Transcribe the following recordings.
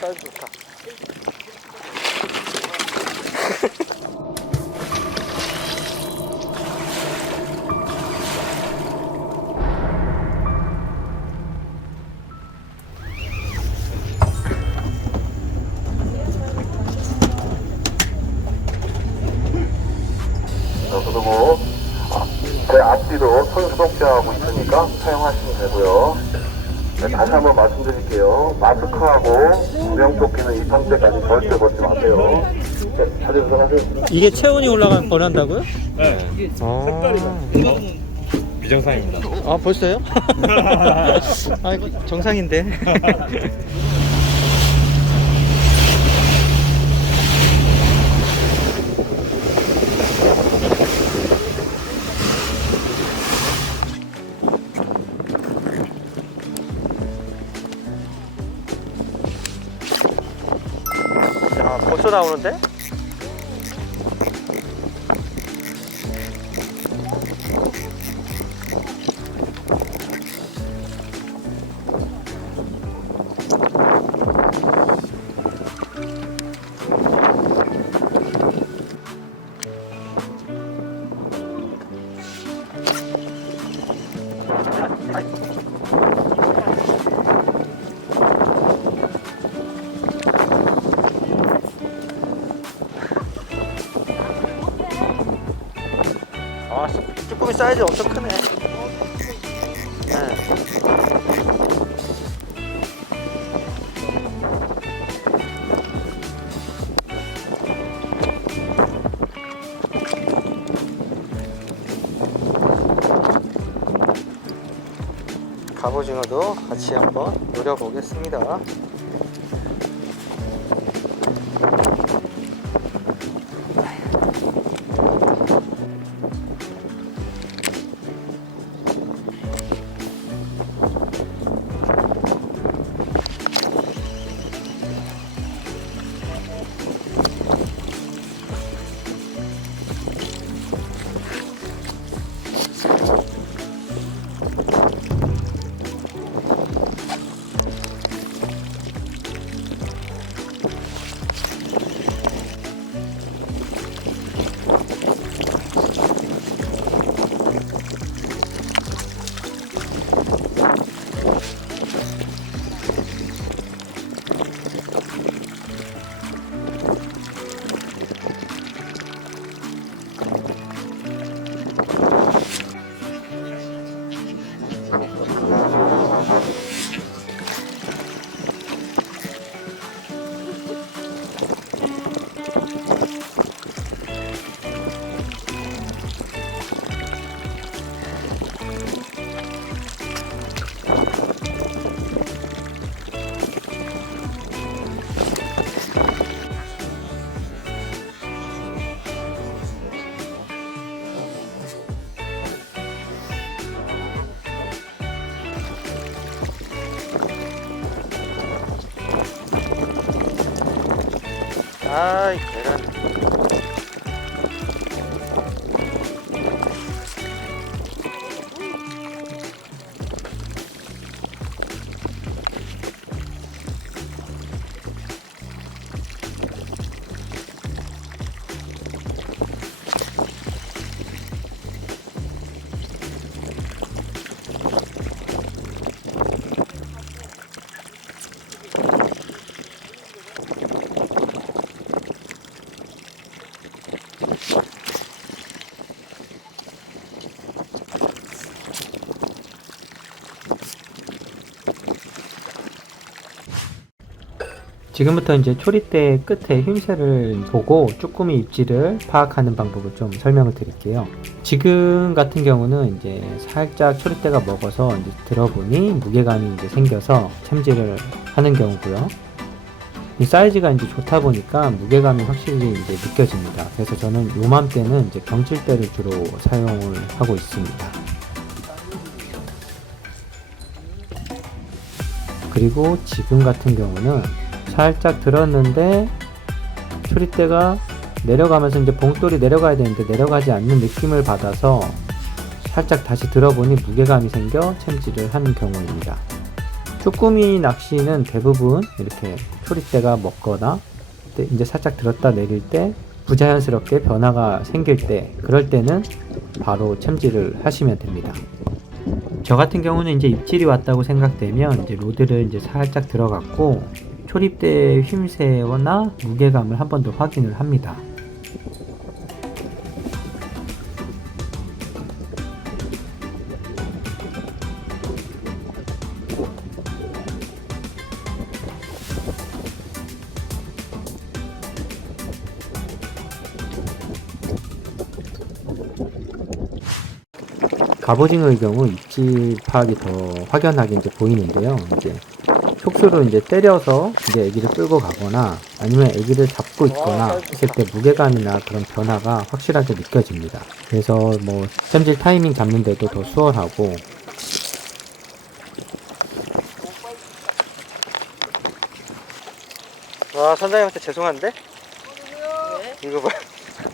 사이즈 좋다. 자, 그리고 아, 제 앞뒤로 손 소독제하고 있으니까 사용하시면 되고요. 네, 다시 한번 말씀드릴게요. 마스크하고 구명조끼는 입항 때까지 절대 벗지 마세요. 네, 자리 들어가세요. 이게 체온이 올라가면 변한다고요? 네. 아, 비정상입니다. 아 벌써요? 아 이거 정상인데. 벌써 나오는데? 아, 쭈꾸미 사이즈 엄청 크네. 네. 갑오징어도 같이 한번 노려보겠습니다. 아이 계란 지금부터 이제 초리대 끝에 힘새를 보고 쭈꾸미 입질을 파악하는 방법을 좀 설명을 드릴게요. 지금 같은 경우는 이제 살짝 초리대가 먹어서 이제 들어보니 무게감이 이제 생겨서 챔질을 하는 경우고요. 이 사이즈가 이제 좋다 보니까 무게감이 확실히 이제 느껴집니다. 그래서 저는 요맘때는 이제 경질대를 주로 사용을 하고 있습니다. 그리고 지금 같은 경우는 살짝 들었는데 초리대가 내려가면서 이제 봉돌이 내려가야 되는데 내려가지 않는 느낌을 받아서 살짝 다시 들어보니 무게감이 생겨 챔질을 하는 경우입니다. 쭈꾸미 낚시는 대부분 이렇게 초리대가 먹거나 때- 이제 살짝 들었다 내릴 때 부자연스럽게 변화가 생길 때 그럴 때는 바로 챔질을 하시면 됩니다. 저 같은 경우는 이제 입질이 왔다고 생각되면 이제 로드를 이제 살짝 들어갔고 초립대 힘새나 무게감을 한 번 더 확인을 합니다. 갑오징어의 경우 입질 파악이 더 확연하게 이제 보이는데요. 이제 촉수로 이제 때려서 이제 애기를 끌고 가거나 아니면 애기를 잡고 있거나 했을 때 무게감이나 그런 변화가 확실하게 느껴집니다. 그래서 뭐 챔질 타이밍 잡는데도 더 수월하고 와 선장님한테 죄송한데? 이거 봐.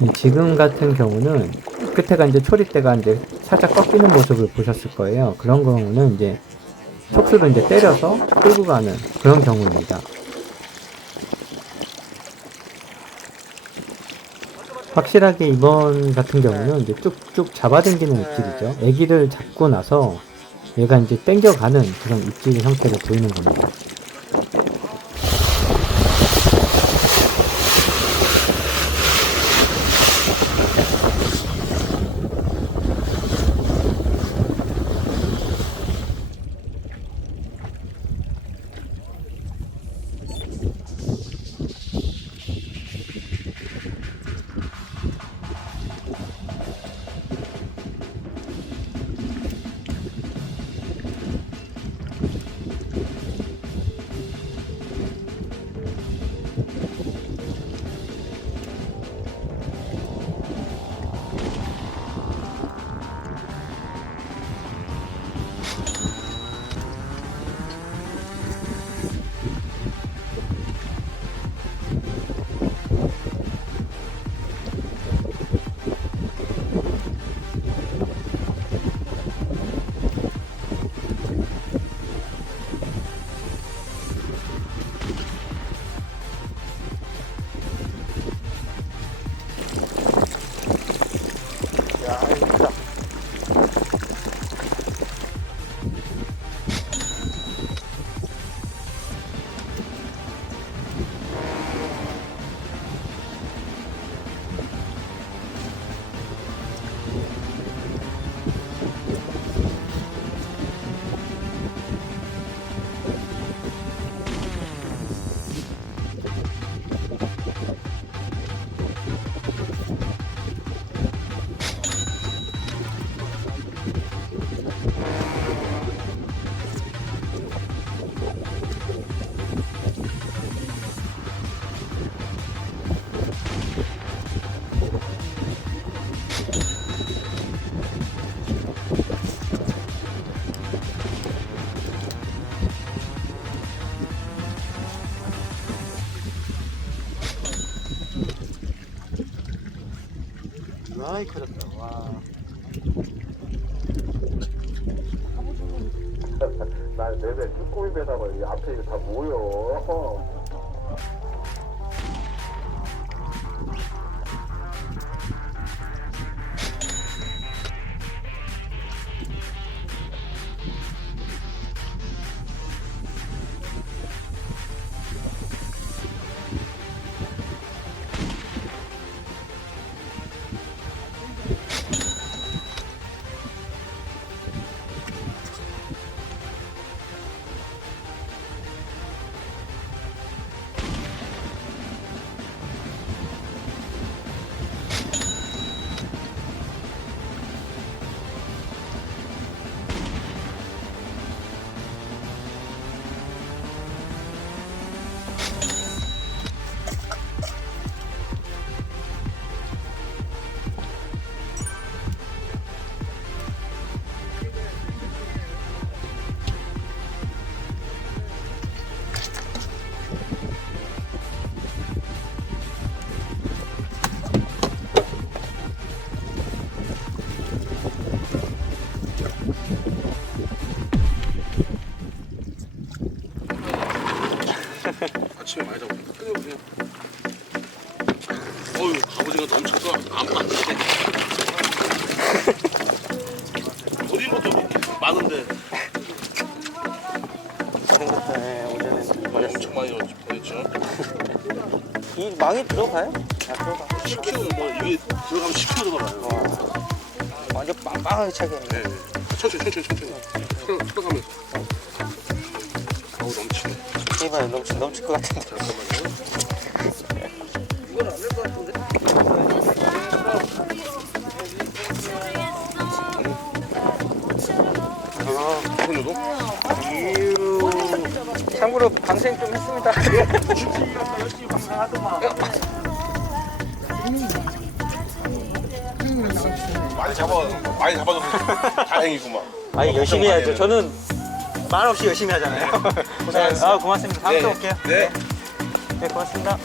이 지금 같은 경우는 끝에가 이제 초리대가 이제 살짝 꺾이는 모습을 보셨을 거예요. 그런 경우는 이제 촉수로 이제 때려서 끌고 가는 그런 경우입니다. 확실하게 이번 같은 경우는 이제 쭉쭉 잡아당기는 입질이죠. 애기를 잡고 나서 얘가 이제 당겨가는 그런 입질 형태를 보이는 겁니다. 야 아이 크다. 와. 나 내배 쭈꾸미 배다가 이 앞에 이거 다 모여. 이 망이 들어가요? 아 들어가. 10kg 뭐 이게 들어가면 10kg 들어가요. 완전 빵빵하게 차게. 네, 네. 천천히 천천히 천천히. 들어 들어가면서. 어우 넘치네. 이봐요 넘칠 넘칠 것 같은데. 손으로. 참고로 방생 좀 했습니다. 많이 잡아 많이 잡아줘서 다행이구만. 아니 열심히 해야죠. 저는 말 없이 열심히 하잖아요. 네, 아 고맙습니다. 다음에 또 올게요. 네. 네 고맙습니다.